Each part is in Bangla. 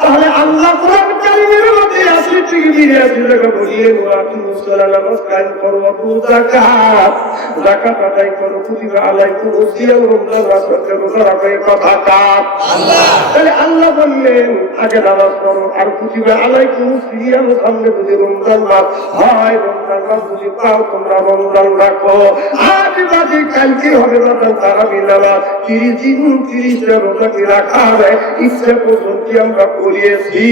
তাহলে আল্লাহ কোরআন কারীমের মধ্যে আছে ঠিকই আছে জায়গা বলিয়ে ওয়াকিমু সালাত নামাজ কায়েম করো ওয়াতু যাকাত যাকাত আদায় করো কুতিবা আলাইকুম সিয়াম রমজান মাসে রোজা রাখো কথা কাট আল্লাহ। তাহলে আল্লাহ বললেন আগে নামাজ পড়ো আর কুতিবা আলাইকুম সিয়াম সামনে যদি রমজান মাস হয় রমজান মাস যদি পাও তোমরা রমজান রাখো আজ বাদে কালকে হবে রমজান তারাবি নামাজ 30 দিন 30 টা রোজা কি রাখা হবে ইচ্ছে পর্যন্ত আমরা করিয়েছি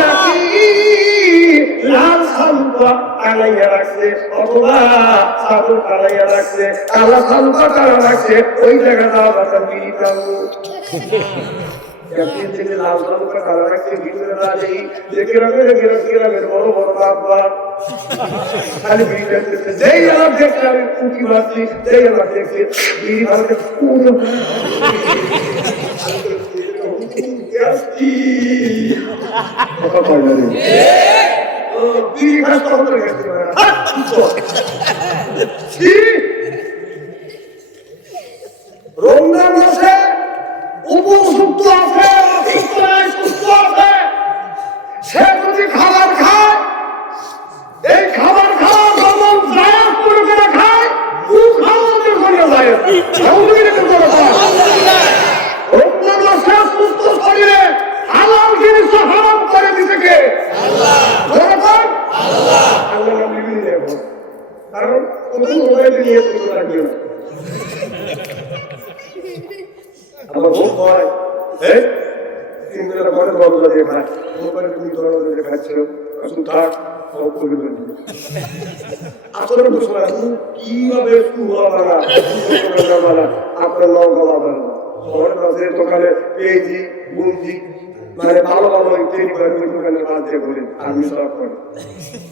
নাকি লাল সালুয়া কালাইয়া রাখছে অথবা সাদু কালাইয়া রাখছে কালা সালুয়া কালা রাখছে ওই জায়গা দাও বাতা বিড়িটাও একদিন থেকে লাল সালুয়া কালা রাখছে ভিতরে দাঁড়িয়ে দেখে রাখের বড় বড় বাবা খালি বিড়িটা দেখছে যেই আমার দেখছে আমি কুকি মারছি যেই আমার দেখছে বিড়ি ভাবতে পুরো কথা কয় না রে বিড়ি খাস কত গেছে রমজান মাসে উপযুক্ত আছে সুস্থ আছে সে যদি খাবার খায় এই খাবার খাওয়া যেমন জায়েজ করে করে খায় খাওয়ানোর জন্য জায়েজ রমজান মাসে সুস্থ শরীরে হালাল জিনিস হারাম করে দিতে কে আল্লাহ আল্লাহ আল্লাহ নাম লিখে নেব কারণ কোন মোবাইল নিয়ে তুমি রাখবে না আমার ভোট হয় এই তিন দিনের পরে বন্ধ দিয়ে খায় মোবাইল তুমি দরজা দিয়ে খাচ্ছিল আসুন থাক সব করে দেবে আসলে বুঝতে কিভাবে আপনার নাম গলা দেন দোকানে পেয়েছি বুঝছি মানে ভালো ভালো তৈরি করে ওই দোকানে বাদ দিয়ে করি আমি সব করি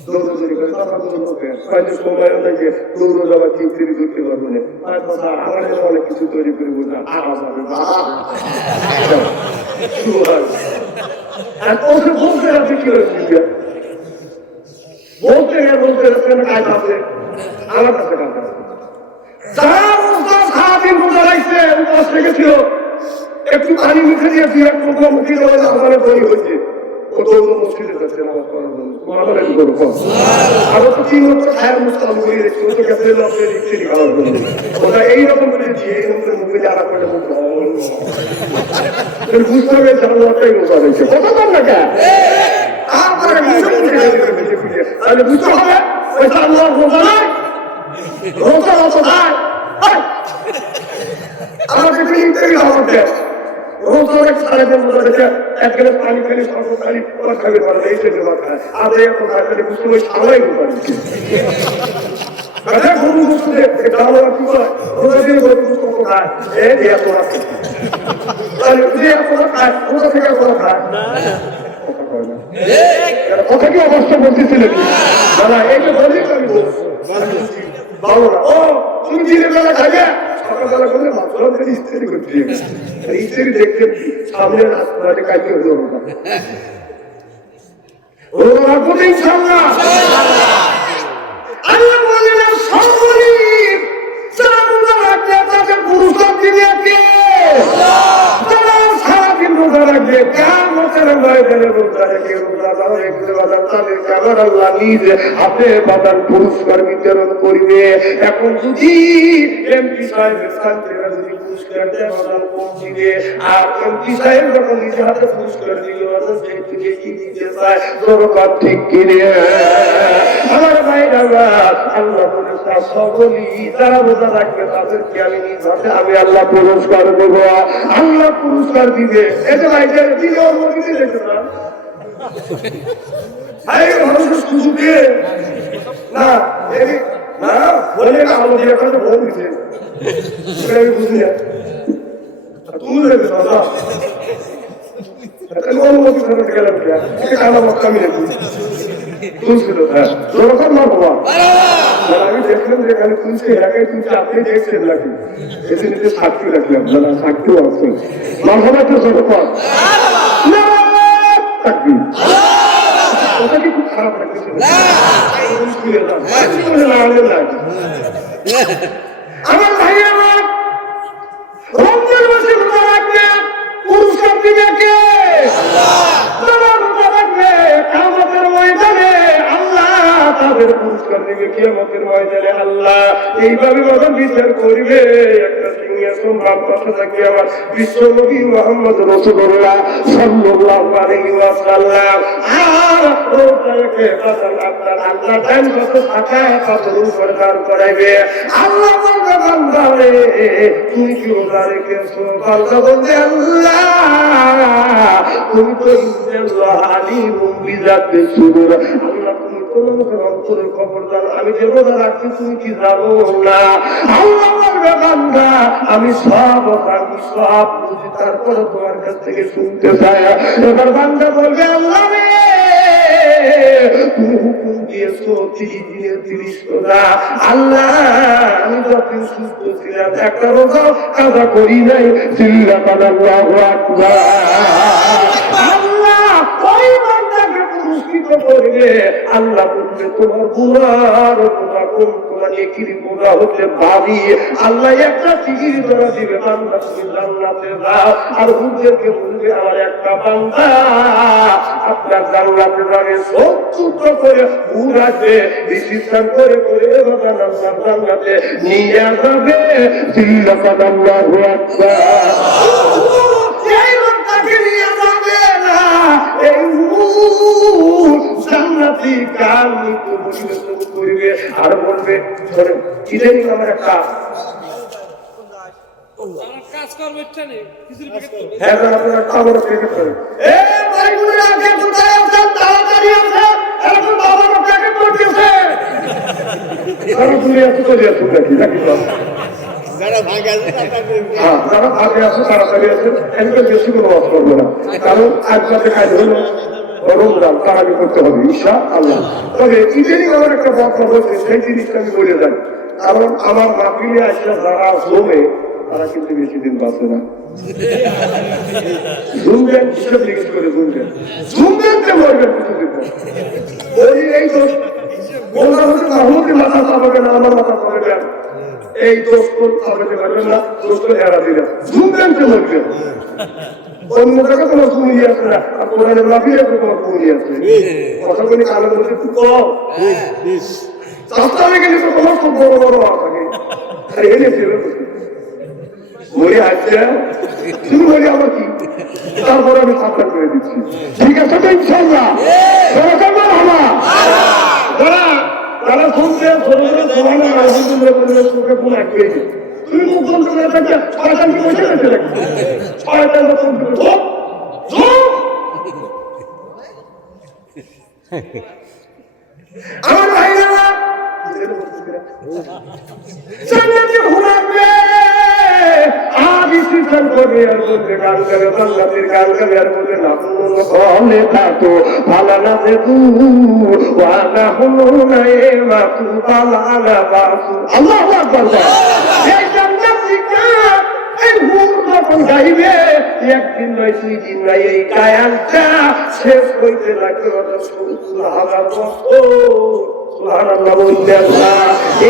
দৌড় তৈরি করে হয়তো সময় থেকে দৌড় যাওয়া কি তৈরি করতে পারবো না আমাদের অনেক কিছু তৈরি করে বোঝা আওয়াজ হবে শুরু হয় আর ওকে বলতে আছে কি হয়েছে বলতে কাজ আছে আমার কাছে কাজ আছে যারা মুস্তাফ সারাদিন রোজা রাখছে উপাস রেখেছিল একটু পানি মুখে দিয়ে দুই এক টুকরো মুখে দেওয়া ওখানে তৈরি হয়েছে কত মুশকিলের কাছে নামাজ পড়ার জন্য তোমার একটু করো আরো তো 3 বছর খায়ের মুস্তাফ করে রেখেছি ও তো গেছে লোকের ইচ্ছে খাওয়ার জন্য ওটা এইরকম করে দিয়ে এই মুখে মুখে যারা করে মুখ বুঝতে হবে যারা লোকটাই রোজা রয়েছে কত কম না কে তাহলে বুঝতে হবে ওইটা আল্লাহ রোজা নাই রোজা অত নাই আমাকে ফিলিংটাই আমার দেশ রোজা অনেক সাড়ে দেন রোজা দেখে এক গ্লাস পানি খেলে সর্ব খালি ওরা খাবে পারে এই সেটা খায় আর এত খায় তাহলে বুঝতে ওই সালাই রোজা দিচ্ছে গরু বুঝতে ডালা কি হয় রোজা দিয়ে গরু বুঝতে কত খায় এই দিয়ে এত রাখে তাহলে দিয়ে এত খায় রোজা থেকে এত খায় কথা কি অবস্থা বলতেছিলেন দাদা এই যে বলি আমি ভালো না ও তুমি দিনের বেলা খাবে সকালবেলা করলে মাত্র ইস্তেরি করতে ইস্তেরি দেখতে সামনের হাসপাতালে কাজে হলো ওরা রাখবো ইনশাআল্লাহ আল্লাহ বলেন সর্বনীম যারা রোজা রাখবে তাদের পুরস্কার দিবে কে যারা সারাদিন রোজা রাখবে কার মতের ময়দানে রোজা রেখে রোজা দাও রেখে বাদান তাদের কাবার আল্লাহ নিজে হাতে বাদান পুরস্কার বিতরণ করবে এখন যদি এমপি সাহেবের স্থান থেকে যদি পুরস্কার দেয় বাদান পৌঁছিবে আর এমপি সাহেব যখন নিজে হাতে পুরস্কার দিল সে থেকে কি দিতে চায় দরকার ঠিক কিনে আমার ভাইরা আল্লাহ পুরস্কার সকলই যারা রোজা রাখবে তাদেরকে আমি নিজ হাতে আমি আল্লাহ পুরস্কার দেবো আল্লাহ পুরস্কার দিবে এতে ভাইদের দিলে অনুমতি দেখে না ভাই মানুষের সুযোগ দিয়ে না না বলে না আমাদের এখানে ভোট দিচ্ছে আমি বুঝি না তুমি দেবে দাদা অনুমতি করতে গেলাম কালা মক্কা মিলে তুলছিল হ্যাঁ যখন না বাবা আমি দেখলাম যে এখানে তুলছে এলাকায় তুলছে আপনি দেখছেন নাকি এসে নিজে সাক্ষী রাখলাম না সাক্ষীও আছে মানসভায় তো যতক্ষণ থাকবি ওটা কি খুব খারাপ লাগছে আমার ভাইয়ের রমজান মাসে রোজা কিয়ামতের ময়দানে আল্লাহ এইভাবে বাজান বিচার করবে। একটা সিংহাসন বাম পাশে থাকবে আমার বিশ্বনবী মুহাম্মদ রাসূলুল্লাহ সাল্লাল্লাহু আলাইহি ওয়াসাল্লাম। আর ওটাকে বাজান আপনার আল্লাহ ডান পাশে থাকা পাথর উপরে দাঁড় করাইবে। আল্লাহ বলবে বান্দা রে তুমি কি রোজা রেখেছো? বান্দা বলবে আল্লাহ তুমি তো ইন্নাল্লাহ আলিমুম বিযাতিস সুদূর। আল্লাহ তুমি তোমার অন্তরের খবর জানো, আমি যে রোজা রাখছি তুমি কি জানো না? আল্লাহ বলবে বান্দা আমি সব বুঝি, তারপরে তোমার কাছ থেকে শুনতে চাই। এবার বান্দা বলবে আল্লাহ রে তুমি হুকুম দিয়েছো 30 দিনের 30 রোজা। আল্লাহ আমি যতদিন সুস্থ ছিলাম একটা রোজা কাজা করি নাই। চিল্লাতান আল্লাহু আকবার। আল্লাহ ওই বান্দাকে পুরস্কৃত করবে। আল্লাহ বলবে তোমার গুনার গুনাহ কম, তোমার নেকির গুনাহ হচ্ছে ভারী। আল্লাহ একটা চিঠির ধরা দিবে বান্দা তুমি জান্নাতে যাও। আর হুজুরকে বলবে আমার একটা বান্দা আপনার জান্নাতে যাবে 70টা করে ভুল আছে ডিসিশন করে করে বাবা নাম জান্নাতে নিয়ে যাবে। চিল্লাতান আল্লাহু আকবার। এই লোকটাকে নিয়ে যাবে না, এই জান্নাতি কাল মৃত্যু বসবে শুরু করবে আর বলবে ধরে ইদানিং আমার একটা কাজ করবে ইচ্ছা নেই কিছু প্যাকেট করবে। হ্যাঁ আপনারা খাবার প্যাকেট করেন। এ ভাইগুলো আগে কোথায় আছেন? তাড়াতাড়ি আসেন, এখন বাবার প্যাকেট করতেছে। আর তুমি এত করে আসো নাকি যারা ভাগে আছে যারা ভাগে আছে তাড়াতাড়ি আছে। এমনি বেশি কোনো ওয়াজ করবে না, কারণ আজ রাতে কাজ হলো রমজান তারাবি করতে হবে ইনশাআল্লাহ। তবে ইদানিং আমার একটা বক্তব্য হচ্ছে সেই জিনিসটা আমি বলে যাই, কারণ আমার মাহফিলে আসলে যারা জমে তারা কিন্তু বেশি দিন বাঁচে না। জুমবেন হিসাব লিখিত করে জুমবেন যে মরবেন কিছু দিন ওই এই তো মাহমুদের মাথা চাপাবে না, আমার মাথা চাপাবে না, এই দোষ চাপাতে পারবেন না, দোষ এরা দিলেন জুমবেন যে মরবেন। অন্য জায়গায় তোমার ভূমি আছে না, আর কোরআনের মাফি আছে তোমার ভূমি আছে। কথাগুলি কালের মধ্যে খুব কম চাষটা গেলে তো তোমার খুব বড় বড় থাকে। আর এনে মরি আসছে তুমি বলি আমার কি, তারপরে আমি সাবধান করে দিচ্ছি। ঠিক আছে তো ইনশাআল্লাহ। তারা শুনছে চোখে ফোন আঁকবে তুমি মুখ বন্ধ করে থাকবে শয়তানকে বসে গেছে নাকি? শয়তানটা ফোন করে আমার ভাইরা জান্নাতে ঘুমাবে আদি সিস্টেম করে আর বলতে গান করে জান্নাতের গান করে আর বলতে না বলে থাকো ভালো না যে তু ওয়ানা হলো না এ মাতু বালা বাসু। আল্লাহু আকবার। এই জান্নাতি গান এই হুর যখন গাইবে একদিন নয় 2 দিন নয় এই গায়নটা শেষ হইতে লাগবে 70,000 বছর। সুবহানাল্লাহ বললেন না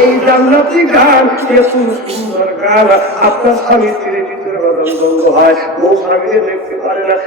এই জান্নাতি গান এত সুন্দর গান আপনার স্বামী ছেড়ে ভিতরে বন্ধ হয়, ও স্বামী দেখতে পারে না।